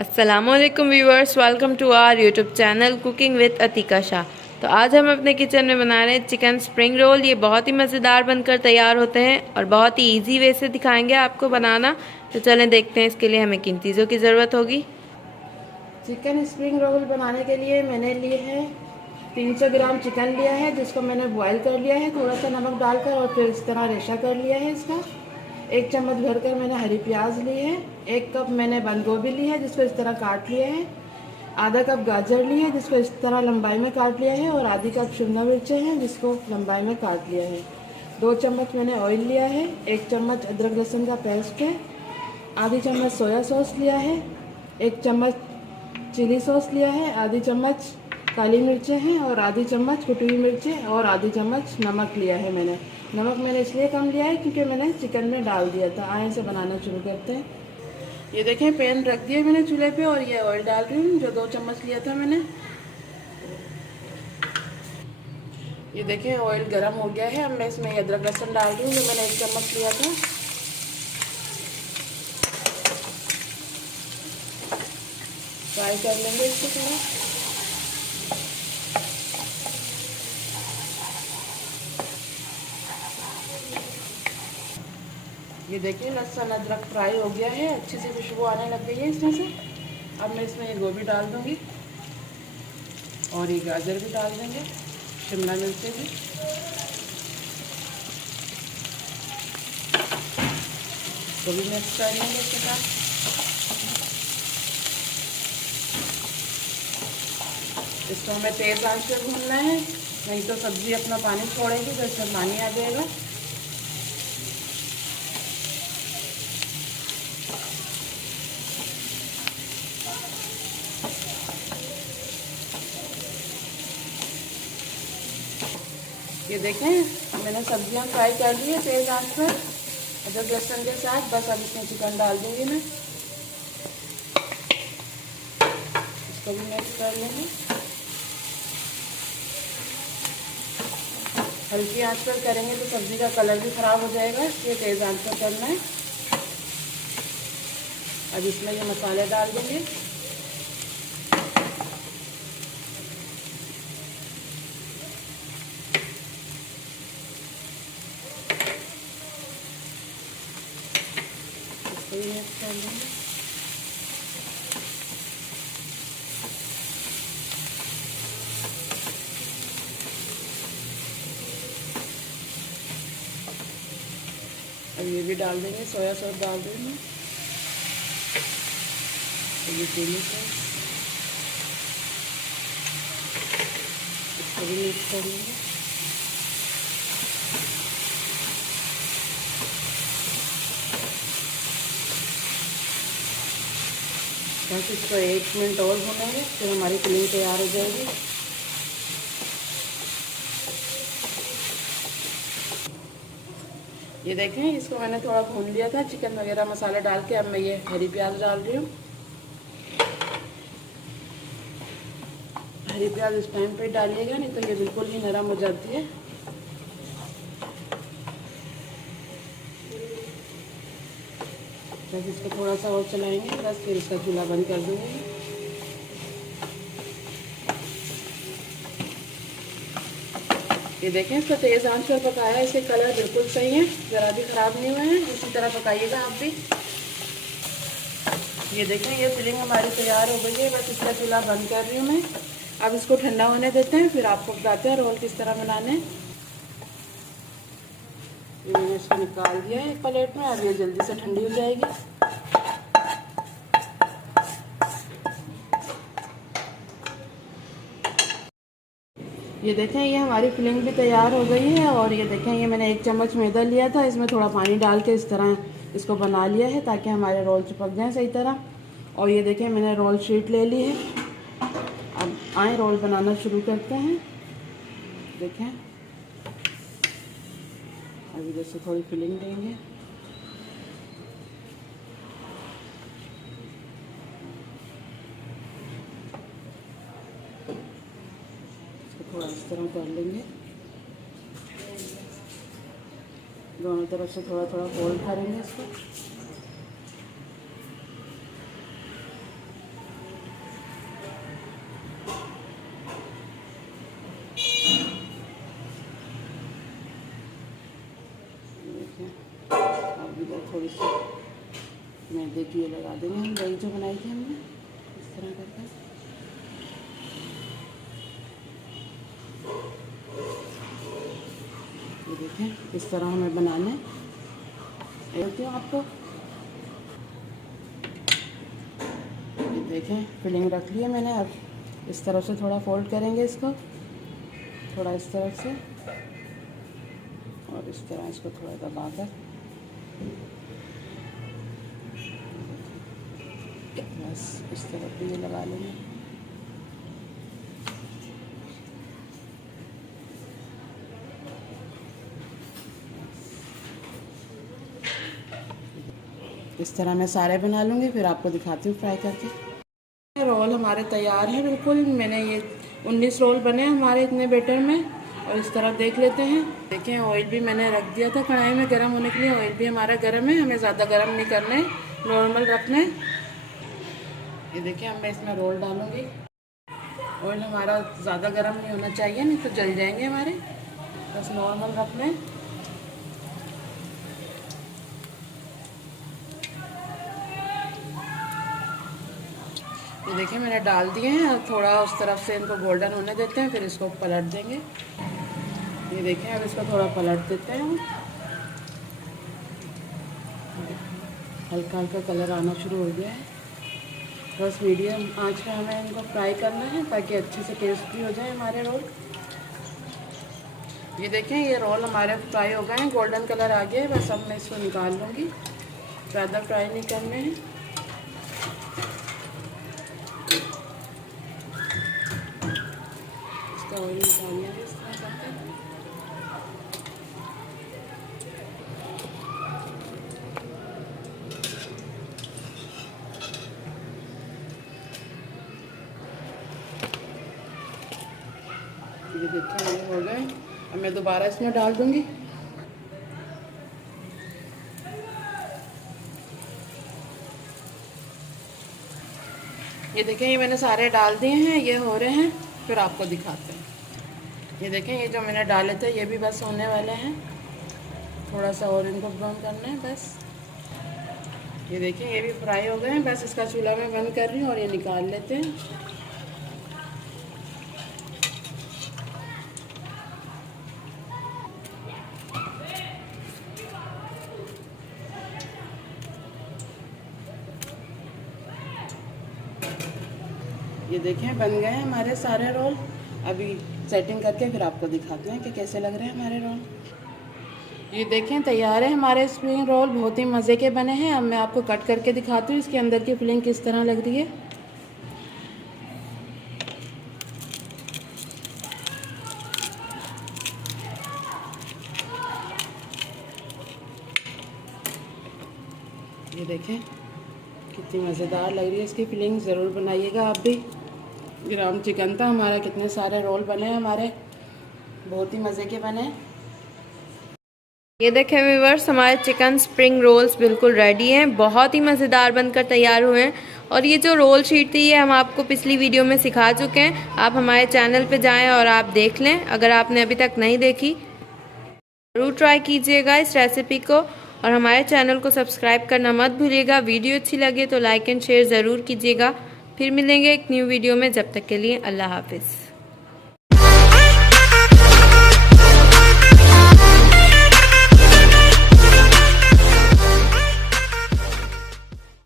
अस्सलामुअलैकुम viewers, welcome to our YouTube channel cooking with Atika Shah. तो आज हम अपने किचन में बना रहे हैं चिकन स्प्रिंग रोल। ये बहुत ही मज़ेदार बनकर तैयार होते हैं और बहुत ही इजी वे से दिखाएंगे आपको बनाना। तो चलें देखते हैं इसके लिए हमें किन चीज़ों की ज़रूरत होगी। चिकन स्प्रिंग रोल बनाने के लिए मैंने लिए है 300 ग्राम चिकन लिया है, जिसको मैंने बॉईल कर लिया है थोड़ा सा नमक डालकर और फिर इस तरह रेशा कर लिया है इसका। 1 चम्मच भरकर मैंने हरी प्याज ली है। 1 कप मैंने बंद गोभी ली है, जिसको इस तरह काट लिया है। आधा कप गाजर ली है, जिसको इस तरह लंबाई में काट लिया है। और आधी कप शिमला मिर्चें हैं, जिसको लंबाई में काट लिया है। 2 चम्मच मैंने ऑयल लिया है। 1 चम्मच अदरक लहसुन का पेस्ट है। आधी चम्मच सोया सॉस लिया है। 1 चम्मच चिली सॉस लिया है। आधी चम्मच काली मिर्चें हैं और आधी चम्मच कुटी हुई मिर्चें और आधी चम्मच नमक लिया है मैंने। नमक मैंने इसलिए कम लिया है क्योंकि मैंने चिकन में डाल दिया था। आए से बनाना शुरू करते हैं। ये देखें, पैन रख दिया मैंने चूल्हे पे और ये ऑयल डाल रही हूँ जो 2 चम्मच लिया था मैंने। ये देखें ऑयल गर्म हो गया है। अब मैं इसमें अदरक लहसुन डाल रही हूँ जो मैंने 1 चम्मच लिया था। फ्राई कर लेंगे इसको थोड़ा। ये देखिए लहसुन अदरक फ्राई हो गया है, अच्छी सी खुशबू आने लग गई है इसमें से। अब मैं इसमें ये गोभी डाल दूंगी और ये गाजर भी डाल देंगे, शिमला मिर्चें भी। इसको भी मिक्स कर लेंगे इसके साथ। इसको हमें तेज़ आंच पे भूनना है, नहीं तो सब्ज़ी अपना पानी छोड़ेगी तो इसमें पानी आ जाएगा। ये देखें मैंने सब्जियां फ्राई कर ली है तेज़ आंच पर अदरक लहसुन के साथ। बस अब इसमें चिकन डाल दूंगी मैं। इसको भी मिक्स कर लेंगे। हल्की आंच पर करेंगे तो सब्ज़ी का कलर भी ख़राब हो जाएगा, इसलिए तेज़ आंच पर करना है। अब इसमें ये मसाले डाल देंगे। इसको भी मिक्स कर लेंगे। अब ये भी डाल देंगे, सोया सॉस डाल देंगे, ये चिली सॉस। इसको भी मिक्स कर लेंगे। बस इसको 1 मिनट और भूनेंगे, फिर हमारी फिलिंग तैयार हो जाएगी। ये देखें इसको मैंने थोड़ा भून लिया था चिकन वगैरह मसाला डाल के। अब मैं ये हरी प्याज डाल रही हूँ। हरी प्याज इस टाइम पे डालिएगा, नहीं तो ये बिल्कुल ही नरम हो जाती है। बस इसको थोड़ा सा और चलाएंगे, बस फिर इसका चूल्हा बंद कर दूँगी। ये देखें इसको तेज़ आंच पर पकाया है, इसके कलर बिल्कुल सही है, ज़रा भी ख़राब नहीं हुए हैं। इसी तरह पकाइएगा आप भी। ये देखें ये फिलिंग हमारी तैयार हो गई है। बस इसका चूल्हा बंद कर रही हूँ मैं। अब इसको ठंडा होने देते हैं, फिर आपको बताते हैं रोल किस तरह बनाने। ये मैंने इसको निकाल दिया है एक प्लेट में। अब ये जल्दी से ठंडी हो जाएगी। ये देखें ये हमारी फिलिंग भी तैयार हो गई है। और ये देखें ये मैंने 1 चम्मच मैदा लिया था, इसमें थोड़ा पानी डाल के इस तरह इसको बना लिया है ताकि हमारे रोल चिपक जाएँ सही तरह। और ये देखें मैंने रोल शीट ले ली है। अब आए रोल बनाना शुरू करते हैं। देखें अभी जैसे थोड़ी फिलिंग देंगे। थोड़ा इस तरह कर लेंगे, दोनों तरफ से थोड़ा थोड़ा फोल्ड करेंगे इसको। थोड़ी सी मैदे की ये लगा देंगे हम, दही जो बनाई थी हमने इस तरह करके। ये देखें इस तरह हमें बनाना है। देखती हूँ आपको, ये देखें फिलिंग रख ली है मैंने। अब इस तरफ से थोड़ा फोल्ड करेंगे इसको, थोड़ा इस तरफ से, और इस तरह इसको थोड़ा दबाकर बस इस तरफ भी ये लगा लेंगे। इस तरह मैं सारे बना लूँगी, फिर आपको दिखाती हूँ फ्राई करके। रोल हमारे तैयार हैं बिल्कुल। मैंने ये 19 रोल बने हमारे इतने बैटर में। और इस तरह देख लेते हैं। देखें ऑयल भी मैंने रख दिया था कढ़ाई में गर्म होने के लिए। ऑयल भी हमारा गर्म है, हमें ज़्यादा गर्म नहीं करना है, नॉर्मल रखना है। ये देखिए अब मैं इसमें रोल डालूँगी। ऑयल हमारा ज़्यादा गर्म नहीं होना चाहिए, नहीं तो जल जाएंगे हमारे, बस नॉर्मल रखना है। ये देखिए मैंने डाल दिए हैं। थोड़ा उस तरफ से इनको गोल्डन होने देते हैं, फिर इसको पलट देंगे। ये देखें अब इसको थोड़ा पलट देते हैं। हल्का हल्का कलर आना शुरू हो गया है। बस मीडियम आंच पे हमें इनको फ्राई करना है ताकि अच्छे से टेस्ट भी हो जाए हमारे रोल। ये देखें ये रोल हमारे फ्राई हो गए हैं, गोल्डन कलर आ गया है। बस अब मैं इसको निकाल लूँगी, ज़्यादा फ्राई नहीं करने हैं। इसका ऑयल निकाल लेंगे इस तरह करके। ये देखिए ये हो गए। अब मैं दोबारा इसमें डाल दूँगी। ये देखें ये मैंने सारे डाल दिए हैं, ये हो रहे हैं, फिर आपको दिखाते हैं। ये देखें ये जो मैंने डाले थे ये भी बस होने वाले हैं। थोड़ा सा और इनको ब्राउन करना है बस। ये देखें ये भी फ्राई हो गए हैं। बस इसका चूल्हा मैं बंद कर रही हूँ और ये निकाल लेते हैं। ये देखें बन गए हैं हमारे सारे रोल। अभी सेटिंग करके फिर आपको दिखाते हैं कि कैसे लग रहे हैं हमारे रोल। ये देखें तैयार है हमारे स्प्रिंग रोल, बहुत ही मज़े के बने हैं। अब मैं आपको कट करके दिखाती हूँ इसके अंदर की फिलिंग किस तरह लग रही है। ये देखें कितनी मज़ेदार लग रही है इसकी फिलिंग। ज़रूर बनाइएगा आप भी। ग्राम चिकन था हमारा, कितने सारे रोल बने हैं हमारे, बहुत ही मज़े के बने। ये देखें व्यूअर्स हमारे चिकन स्प्रिंग रोल्स बिल्कुल रेडी हैं, बहुत ही मज़ेदार बनकर तैयार हुए हैं। और ये जो रोल शीट थी ये हम आपको पिछली वीडियो में सिखा चुके हैं। आप हमारे चैनल पे जाएं और आप देख लें, अगर आपने अभी तक नहीं देखी। ज़रूर ट्राई कीजिएगा इस रेसिपी को और हमारे चैनल को सब्सक्राइब करना मत भूलिएगा। वीडियो अच्छी लगे तो लाइक एंड शेयर ज़रूर कीजिएगा। फिर मिलेंगे एक न्यू वीडियो में, जब तक के लिए अल्लाह हाफिज़।